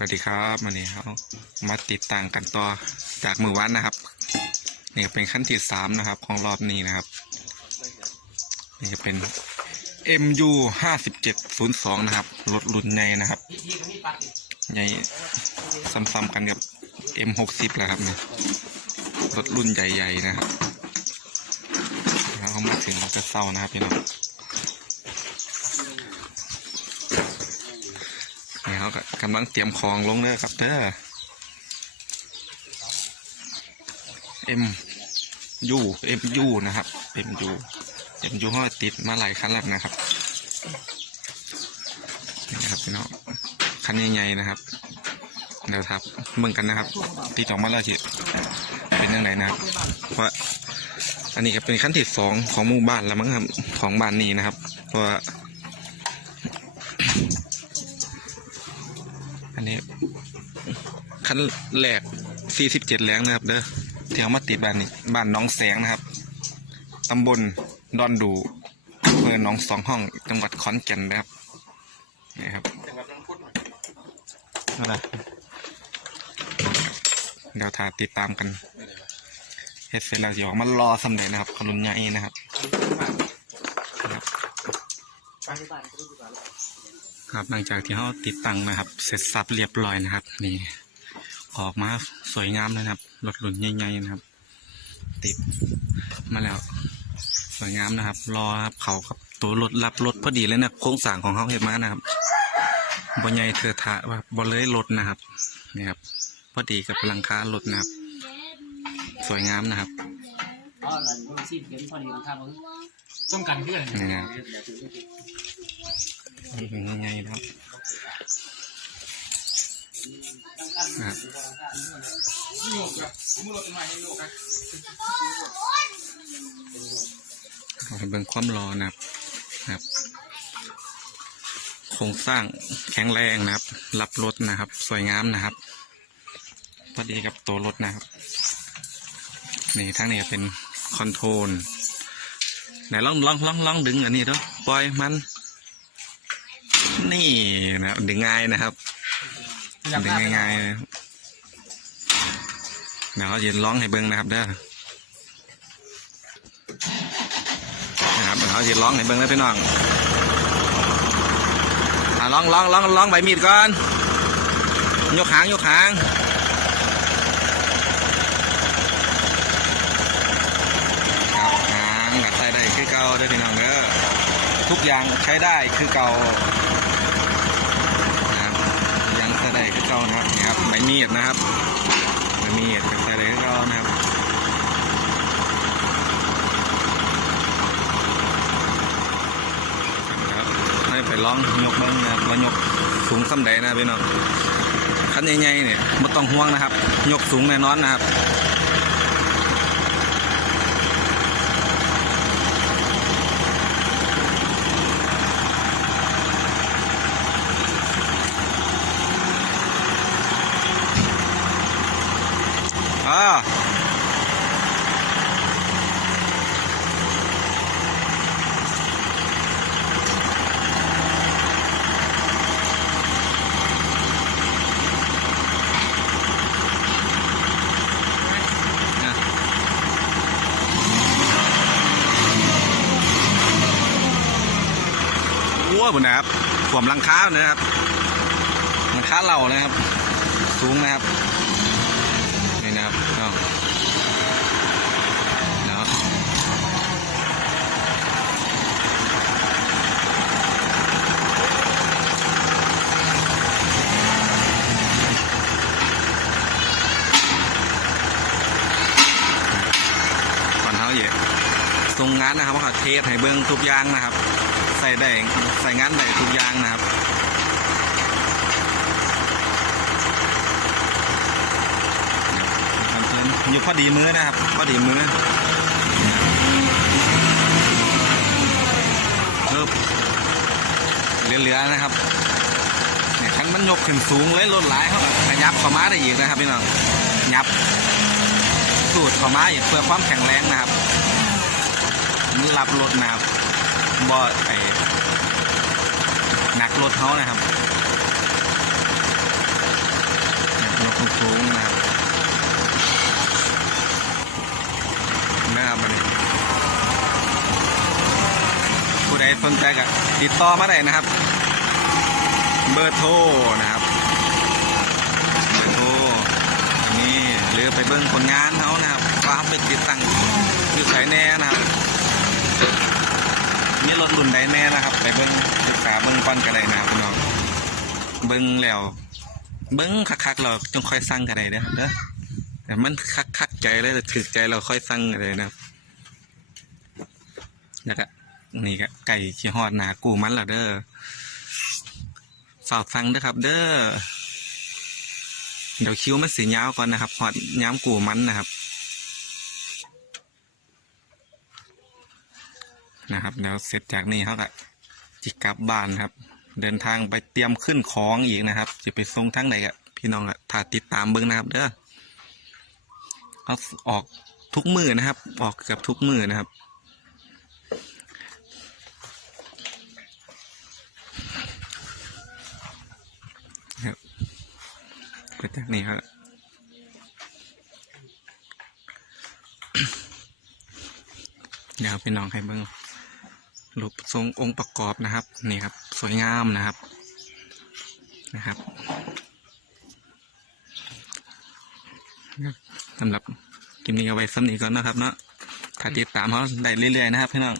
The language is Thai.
วัสดีครับวันนี้เขามาติดตั้งกันต่อจากมือวันนะครับนี่เป็นขั้นที่สามนะครับ ของรอบนี้นะครับนี่จะเป็น MU ห้าสิบเจ็ดศูนย์สองนะครับรถรุ่นใหญ่นะครับใหญ่ซ้ำๆกันกับ M หกสิบแล้วครับเนี่ยรถรุ่นใหญ่ๆนะครับแล้วเขามาถึงเราจะเศร้านะครับพี่น้อง นี่เขาก็กำลังเตรียมของลงเด้อครับเด้อ M U M U นะครับ M U M U ห้อยติดมาหลายคันแล้วนะครับนี่นะครับพี่น้องคันใหญ่ๆนะครับ เดี๋ยวครับเบิ่งกันนะครับที่จองมาแล้วทีเป็นยังไงนะครับเพราะว่าอันนี้ก็เป็นขั้นที่สองของหมู่บ้านแล้วมั้งครับของบ้านนี้นะครับ เพราะว่า อันนี้ขั้นแรก47แรงนะครับ เด้อที่เอามาติดบ้านนี้บ้านน้องแสงนะครับตำบลดอนดูอำเภอหนองสองห้อง จังหวัดขอนแก่นนะครับนี่ครับเดี๋ยวถ่ายติดตามกันเฮ็ดเสร็จแล้วเดี๋ยวมารอสำเร็จนะครับขนุนใหญ่นะครับ ครับครับหลังจากที่เขาติดตั้งนะครับ เสร็จสับเรียบร้อยนะครับ นี่ ออกมาสวยงามเลยนะครับรถหลุนใหญ่ๆนะครับ ติดมาแล้ว สวยงามนะครับ รอครับเขากับตัวรถรับรถพอดีเลยนะโครงสร้างของเขาเห็นมานะครับบนใหญ่เธอทะว่าบนเลยรถนะครับนี่ครับพอดีกับหลังคารถนะครับ สวยงามนะครับอ๋อหลังมันซีบเข็มพอดีนะครับผมต้องกันเพื่อนนี่นะครับ นี่เป็นง่ายๆนะครับนะครับโยกแบบมือรถเป็นไม้ให้โยกนะเอาเบิ่งความรอนะครับนะครับโครงสร้างแข็งแรงนะครับ รับรถนะครับ สวยงามนะครับพอดีกับตัวรถนะครับ นี่ทั้งนี้เป็นคอนโทรลไหนลองลองลองลองดึงอันนี้ด้วยปล่อยมัน นี่นะครับดึงง่ายนะครับดึงง่ายๆนะครับเดี๋ยวเขาจะร้องให้เบิ้งนะครับเด้อนะครับเดี๋ยวเขาจะร้องให้เบิ้งแล้วพี่น้องอะร้องร้องร้องร้องใบมีดก่อนยกหางยกหางครับหางกับใส่ได้คือเก่าเด้อพี่น้องเด้อทุกอย่างใช้ได้คือเก่า นะครับยังแสดงให้ เจ้านะครับนี่ครับใบมีดนะครับใบมีดกับแสดงให้เจ้านะครับครับให้ไปลองยกบ้างนะครับแล้วยกสูงสำใดนะพี่น้องคันใหญ่ๆเนี่ยไม่ต้องห่วงนะครับ ยกสูงแน่นอนนะครับ อ่าอะวัวบุญนะครับถ่วมลังคานะครับลังคาเหล่านะครับ สูงนะครับ นี่นะครับเอาเนาะก่อนเท้าเหยียด ทรงงานนะครับว่าเขาเทสให้เบิ้งทุกอย่างนะครับ ใส่ได้ใส่งานได้ทุกอย่างนะครับครับเพื่อนอยู่พอดีมือนะครับพอดีมือเพิ่มเหลือๆนะครับเนี่ยคันมันยกขึ้นสูงเลยรถหลายเขาขยับเข้ามาได้อีกนะครับพี่น้องยับสูดเข้ามาอีกเพื่อความแข็งแรงนะครับ รับรถนะครับบ่ไอหนักรถเขานะครับนกสูงนะครับนะครับบันผู้ใดสนใจก็ติดต่อมาได้นะครับ เบอร์โทรนะครับเบอร์โทรนี่หรือไปเบิ้งผลงานเขานะครับว่าไปติดตั้งอยู่ไสแน่นะครับ รถรุ่นใดแน่นะครับ ไปเบิ้งศึกษาเบิ้งก่อนกันเลยนะครับพี่น้องเบิ้งแล้วเบิ้งคักๆเราจงค่อยสั่งกันเลยนะครับเด้อแต่มันคักๆใจเลยแต่ถึกใจเราค่อยสั่งกันเลยนะครับแล้วก็นี่ก็ไก่ขี้หอดหนากูมันแล้วเด้อฝากฟังเด้ครับ เด้อเดี๋ยวคิ้วมันสียาวก่อนนะครับหอดย้ำกูมันนะครับ นะครับเดี๋ยวเสร็จจากนี้เขาก็จิกลับบ้านครับ เดินทางไปเตรียมขึ้นของอีกนะครับจะไปส่งทั้งไหนอะพี่น้องอะถ้าติดตามเบิ้งนะครับ เด้อเอาออกทุกมือนะครับ ออกกับทุกมือนะครับครับไปจากนี้ครับเดี๋ยวพี่น้องให้เบิ้ง รูปทรงองค์ประกอบนะครับนี่ครับ สวยงามนะครับนะครับสำหรับคลิปนี้เอาไว้สำนีก่อนนะครับเนาะถ้าติดตามเขาได้เรื่อยๆนะครับพี่น้อง